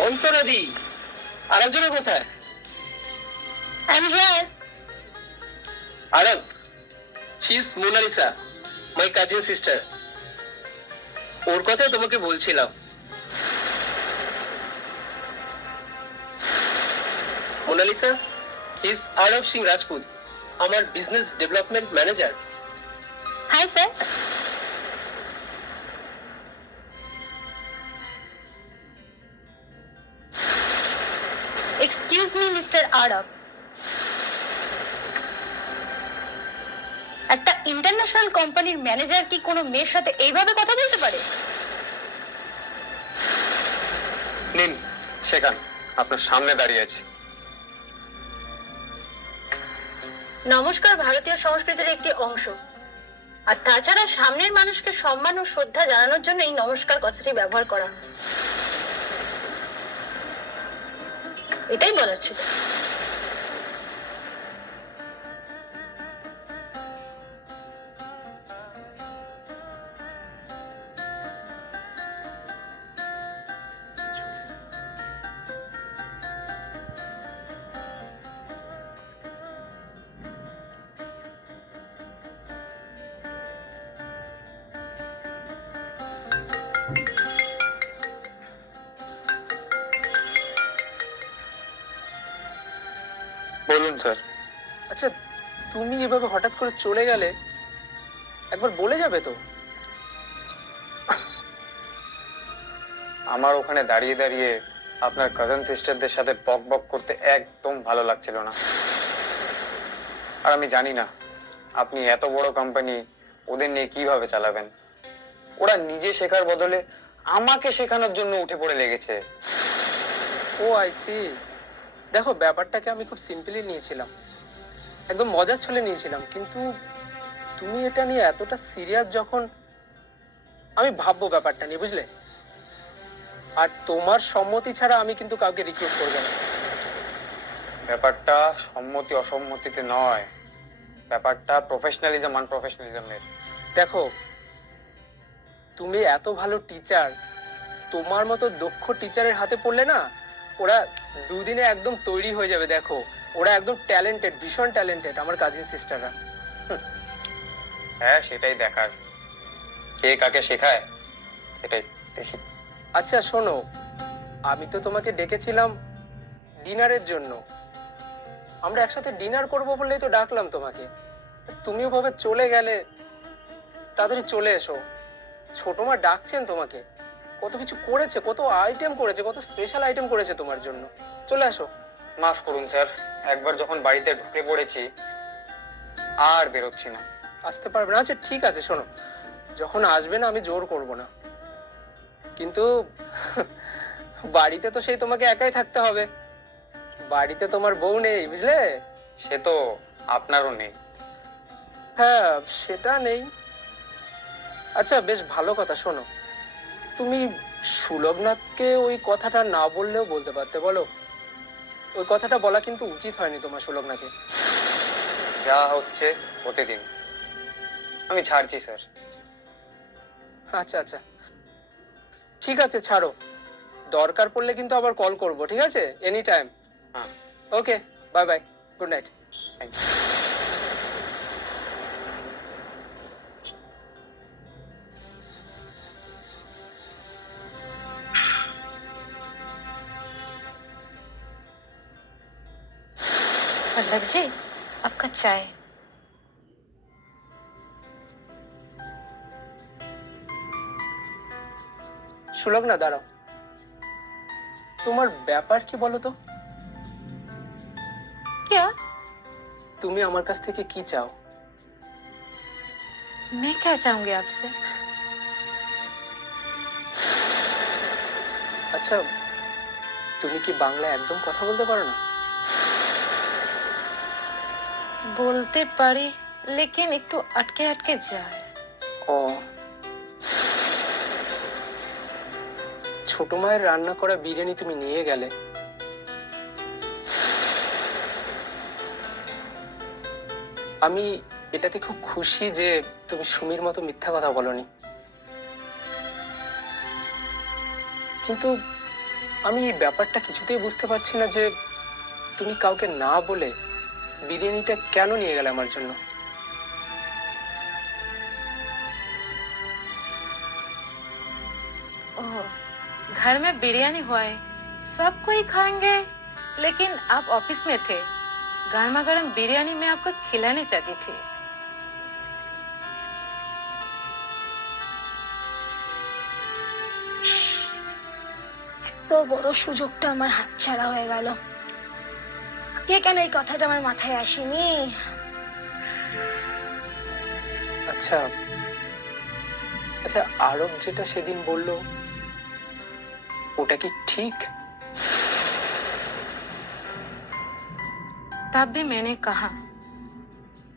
অন্তরাদি আরেকজনের কোথায় I'm here. Sister ওর কথাই তোমাকে বলছিলাম মোনালিসা ইজ আরব সিং রাজপুত আমার business development manager Hi, sir. Excuse me, Mr. Arab. একটা ইন্টারন্যাশনাল কোম্পানির ম্যানেজার কি কোনো মেয়ের সাথে এইভাবে কথা বলতে পারে নিন শেখান আপনার সামনে দাঁড়িয়ে আছে নমস্কার ভারতীয় সংস্কৃতির একটি অংশ আর তাছাড়া সামনের মানুষকে সম্মান ও শ্রদ্ধা জানানোর জন্য এই নমস্কার কথাটি ব্যবহার করা হয়। এটাই বলার ছিল। বলুন স্যার। আচ্ছা তুমি এভাবে হঠাৎ করে চলে গেলে একবার বলে যাবে তো? আমার ওখানে দাঁড়িয়ে দাঁড়িয়ে আপনার কাজিন সিস্টারদের সাথে বক বক করতে একদম ভালো লাগছিল না। আর আমি জানি না আপনি এত বড় কোম্পানি ওদের নিয়ে কীভাবে চালাবেন? ওরা নিজে শেখার বদলে আমাকে শেখানোর জন্য উঠে পড়ে লেগেছে। ও আই সি দেখো ব্যাপারটাকে আমি খুব সিম্পলি নিয়েছিলাম। একদম মজার ছলে নিয়েছিলাম কিন্তু তুমি এটা নিয়ে এতটা সিরিয়াস যখন আমি ভাববো ব্যাপারটা নিয়ে বুঝলে? আর তোমার সম্মতি ছাড়া আমি কিন্তু কাউকে রিকোয়েস্ট করব না। ব্যাপারটা সম্মতি অসম্মতিতে নয়। ব্যাপারটা প্রফেশনালিজম আনপ্রফেশনালিজমের দেখো তুমি এত ভালো টিচার তোমার মতো দক্ষ টিচারের হাতে পড়লে না ওরা দুদিনে একদম তৈরি হয়ে যাবে দেখো। ওরা একদম ট্যালেন্টেড ভীষণ ট্যালেন্টেড আমার কাজিন সিস্টাররা হ্যাঁ সেটাই দেখার। কে কাকে শেখায় সেটাই দেখি। আচ্ছা শোনো আমি তো তোমাকে ডেকেছিলাম ডিনারের জন্য। আমরা একসাথে ডিনার করব বলেই তো ডাকলাম তোমাকে। তুমিও ভাবে চলে গেলে তাড়াতাড়ি চলে এসো। ছোট মা ডাকছেন তোমাকে। কত কিছু করেছে কত আইটেম করেছে কত স্পেশাল আইটেম করেছে তোমার জন্য। চলে আসো। মাফ করুন স্যার একবার যখন বাড়িতে ঢুকে পড়েছি আর বেরোচ্ছি না। আসতে পারবে না? আচ্ছা ঠিক আছে শোনো। যখন আসবে না আমি জোর করব না। কিন্তু বাড়িতে তো সেই তোমাকে একাই থাকতে হবে। বাড়িতে তোমার বউ নেই বুঝলে? সে তো আপনারও নেই। হ্যাঁ সেটা নেই। আচ্ছা বেশ ভালো কথা শোনো। তুমি সুলভনাথকে ওই কথাটা না বললেও বলতে পারতে বলো। ওই কথাটা বলা কিন্তু উচিত হয়নি তোমার সুলভনাকে যা হচ্ছে হতে দিন আমি ছাড়ছি স্যার। আচ্ছা আচ্ছা। ঠিক আছে ছাড়ো। দরকার পড়লে কিন্তু আবার কল করব ঠিক আছে? Any time okay bye bye good night thank you Pallav ji आपका चाय সুলভ না দাঁড়াও তোমার ব্যাপার কি বলো তো क्या তুমি আমার কাছ থেকে কি চাও मैं क्या चाहूंगी आपसे আচ্ছা তুমি কি বাংলা একদম কথা বলতে পারো না বলতে পারি, লেকিন একটু আটকে আটকে যায়। ও। ছোট মায়ের রান্না করা বিরিয়ানি তুমি নিয়ে গেলে। আমি এটাতে খুব খুশি যে তুমি সুমির মতো মিথ্যা কথা বলনি। কিন্তু আমি এই ব্যাপারটা কিছুতেই বুঝতে পারছি না যে তুমি কাউকে না বলে বিরিয়ানিটা কেন নিয়ে গেলে আমার জন্য ओह घर में बिरयानी हुआ है सब कोई खाएंगे लेकिन आप ऑफिस में थे गर्मा गर्म बिरयानी मैं आपको खिलाने चाहती थी তো বড় সুযোগটা আমার হাতছাড়া হয়ে গেল কে কেন এই কথাটা আমার মাথায় আসেনি আচ্ছা আচ্ছা আরব যেটা সেদিন বলল ওটা কি ঠিক तब भी मैंने कहा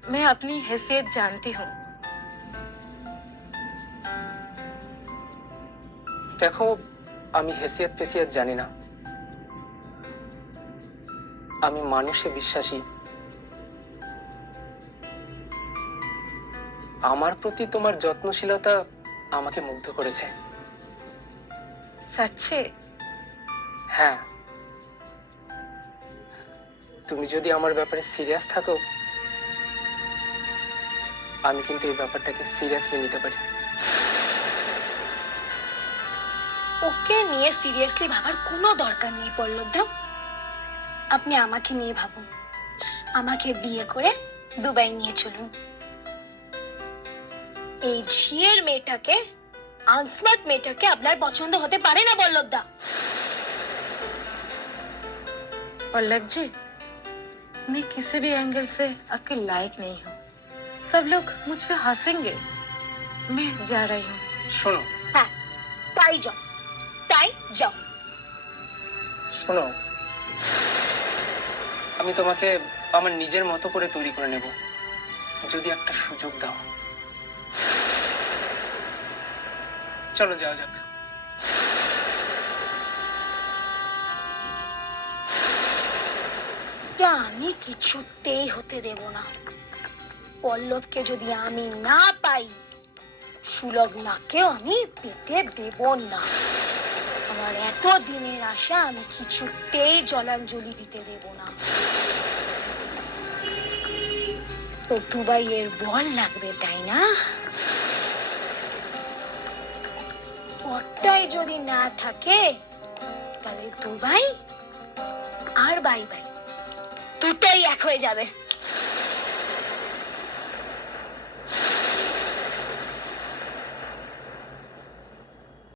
मैं अपनी हैसियत जानती हूँ দেখো আমি হেসিয়াত ফেসিয়াত জানি না আমি মানুষে বিশ্বাসী। আমার প্রতি তোমার যত্নশীলতা আমাকে মুগ্ধ করেছে। হ্যাঁ। তুমি যদি আমার ব্যাপারে সিরিয়াস থাকো আমি কিন্তু এই ব্যাপারটাকে সিরিয়াসলি নিতে পারি। ওকে নিয়ে সিরিয়াসলি ভাবার কোনো দরকার নেই পল্লবদা। আপনি আমাকে নিয়ে ভাবুন আমাকে বিয়ে করে দুবাই নিয়ে চলুন এই ঝিয়ের মেয়েটাকে আনস্মার্ট মেয়েটাকে আপনার পছন্দ হতে পারে না পল্লবদা पल्लव जी मैं किसी भी एंगल से आपके लायक नहीं हूँ सब लोग मुझ पे हंसेंगे मैं जा रही हूँ শোনো হ্যাঁ তাই যাও তাই যাও শোনো আমি তোমাকে আমার নিজের মতো করে তৈরি করে নেব। যদি একটা সুযোগ দাও। চলো যাওয়া যাক। আমি কিছুতেই হতে দেব না। পল্লবকে যদি আমি না পাই, সুলগ্নাকেও আমি পেতে দেব না। আমার এত দিনের আশা, আমি কিছুতেই জলাঞ্জলি দিতে দেব না। তো দুবাইয়ের বল লাগবে, তাই না? ওটাই যদি না থাকে, তাহলে দুবাই আর বাই বাই, দুটাই এক হয়ে যাবে।